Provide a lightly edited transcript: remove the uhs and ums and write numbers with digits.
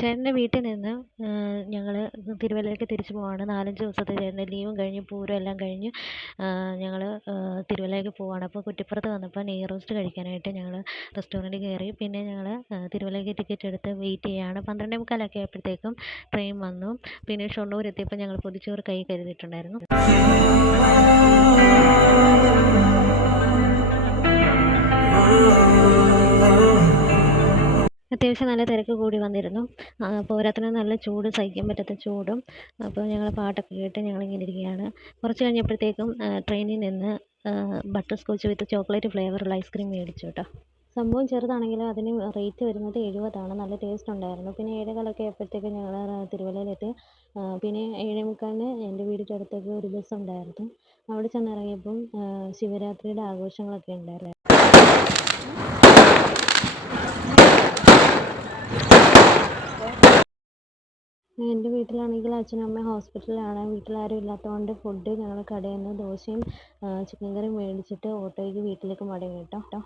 ചേട്ടൻ്റെ വീട്ടിൽ നിന്ന് ഞങ്ങൾ തിരുവല്ലയിലേക്ക് തിരിച്ചു പോവാണ്. 4-5 ദിവസത്തെ ചേട്ടൻ്റെ ലീവും കഴിഞ്ഞ് പൂരം എല്ലാം കഴിഞ്ഞ് ഞങ്ങൾ തിരുവല്ലയിലേക്ക് പോവാണ്. അപ്പോൾ കുറ്റിപ്പുറത്ത് വന്നപ്പോൾ നെയ് റോസ്റ്റ് കഴിക്കാനായിട്ട് ഞങ്ങൾ റെസ്റ്റോറൻറ്റിൽ കയറി. പിന്നെ ഞങ്ങൾ തിരുവല്ലയ്ക്ക് ടിക്കറ്റ് എടുത്ത് വെയിറ്റ് ചെയ്യുകയാണ്. 12:45 ആയപ്പോഴത്തേക്കും ട്രെയിൻ വന്നു. പിന്നെ ഷൊർണൂർ എത്തിയപ്പോൾ ഞങ്ങൾ പൊതിച്ചോറ് കയ്യിൽ കരുതിയിട്ടുണ്ടായിരുന്നു. അത്യാവശ്യം നല്ല തിരക്ക് കൂടി വന്നിരുന്നു. പോരാത്തതിന് നല്ല ചൂട്, സഹിക്കാൻ പറ്റാത്ത ചൂടും. അപ്പോൾ ഞങ്ങൾ പാട്ടൊക്കെ കേട്ട് ഞങ്ങളിങ്ങനെ ഇരിക്കുകയാണ്. കുറച്ച് കഴിഞ്ഞപ്പോഴത്തേക്കും ട്രെയിനിൽ നിന്ന് ബട്ടർ സ്കോച്ച് വിത്ത് ചോക്ലേറ്റ് ഫ്ലേവറുള്ള ഐസ്ക്രീം മേടിച്ചു കേട്ടോ. സംഭവം ചെറുതാണെങ്കിലും അതിന് റേറ്റ് വരുന്നത് 70 നല്ല ടേസ്റ്റ് ഉണ്ടായിരുന്നു. പിന്നെ 7:15 ആയപ്പോഴത്തേക്കും ഞങ്ങൾ തിരുവല്ലയിലെത്തി. പിന്നെ 7:45 എൻ്റെ വീടിൻ്റെ അടുത്തേക്ക് ഒരു ബസ് ഉണ്ടായിരുന്നു. അവിടെ ചെന്നിറങ്ങിയപ്പം ശിവരാത്രിയുടെ ആഘോഷങ്ങളൊക്കെ ഉണ്ടായിരുന്നു. എൻ്റെ വീട്ടിലാണെങ്കിൽ അച്ഛനും അമ്മയും ഹോസ്പിറ്റലിലാണ്. വീട്ടിലാരും ഇല്ലാത്തതുകൊണ്ട് ഫുഡ് ഞങ്ങൾ കടയിൽ നിന്ന് ദോശയും ചിക്കൻ കറിയും മേടിച്ചിട്ട് ഓട്ടോയ്ക്ക് വീട്ടിലേക്ക് മടങ്ങി കേട്ടോ.